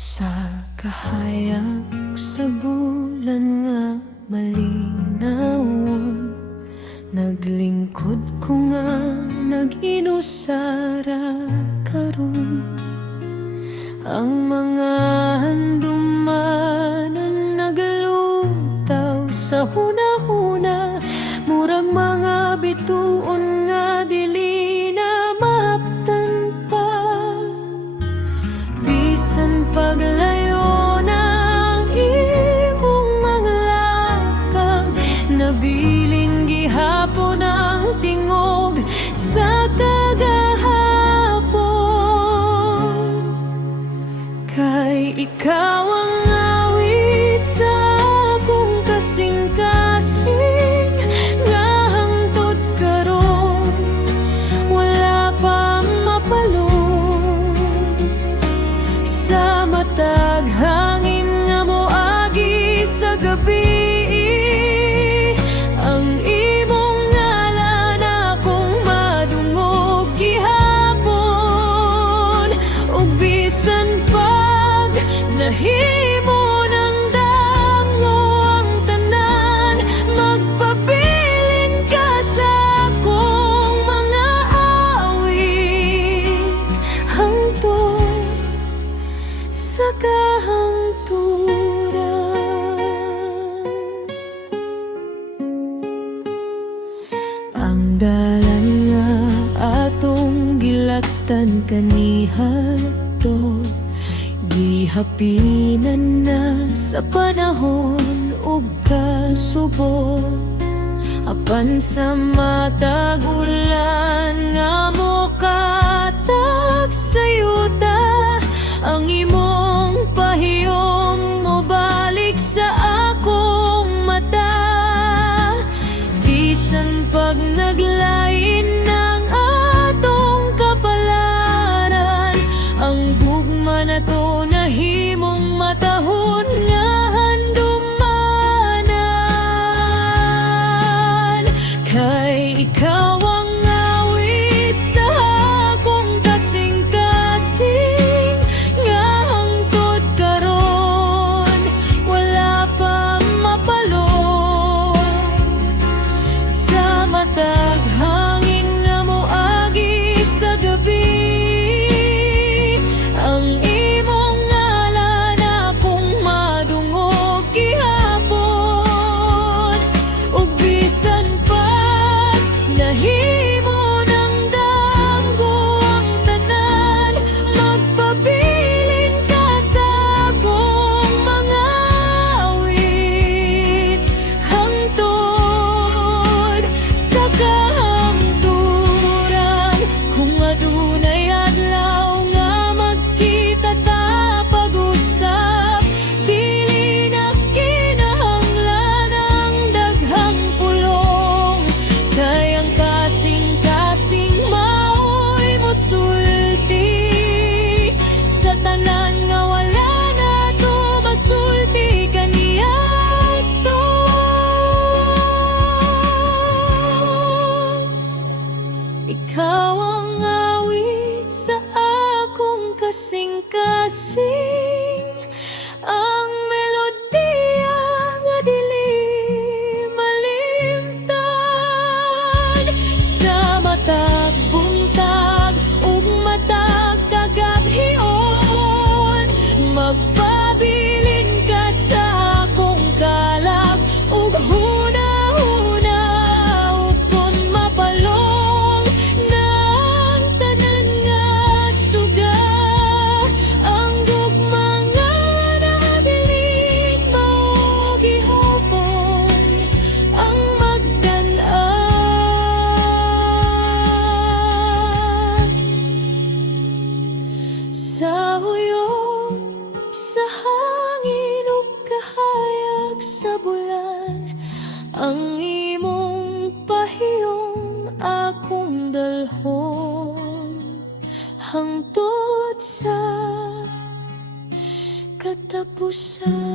Sa kahayag sa bulan nga malinawon, naglingkod ko nga nag-inusara karon. Ang mga handumanan naglutaw sa hunahuna, murag mga bituon nga dili na maaptan pa. Bisan paglayo ng imong mga lakang, nabiling gihapon ang tingog sa kagahapon. Kay ikaw ang awit sa akong kasing-kasing, nga hangtod karon wala pa mapalong. Sa matag hangin nga moagi sa gabi, ang imong ngalan akong madungog gihapon. Ug bisan pag nahimo ng dango ang tanan, magpabilin ka sa akong mga awit hangtod sa kahangturan. Ang dalan nga atong gilaktan kaniadto, gihapinan na sa panahon ug kasubok. Apan sa matag ulan nga mokatag sa yuta, ang imong pahiyom mo balik sa akong mata. Bisan pag naglain ng atong kapalaran, ang gugma na to nahimong matahon nga handumanan. Kay ikaw ang awit sa akong kasing-kasing, nga hangtod karon wala pa mapalong. Sa matag hangin nga moagi sa gabi, ang imong ngalan akong madungog gihapon. Ug bisan pag nahimo ng damgo ang tanan, magpabilin ka sa akong mga awit hangtod sa kahangturan. Kung adunay adlaw nga magkita ta pag-usap, dili na kinahanglan ang daghang pulong. Kay ang kasing-kasing mao'y mosulti sa tanan nga wala na to masulti kaniadto. Ikaw ang awit sa akong kasing-kasing, ang melodiya nga dili malimtan. Sa matag buntag ug matag kagabhion, magpabilin ka sa akong kalag ug huna-huna. Ug kun mapalong ng tanan nga suga, ang gugma nga nabilin mao gihapon ang magdan-an. Sa huyop sa hangin ug kahayag sa bulan, ang imong pahiyom akong dalhon hangtod sa katapusan.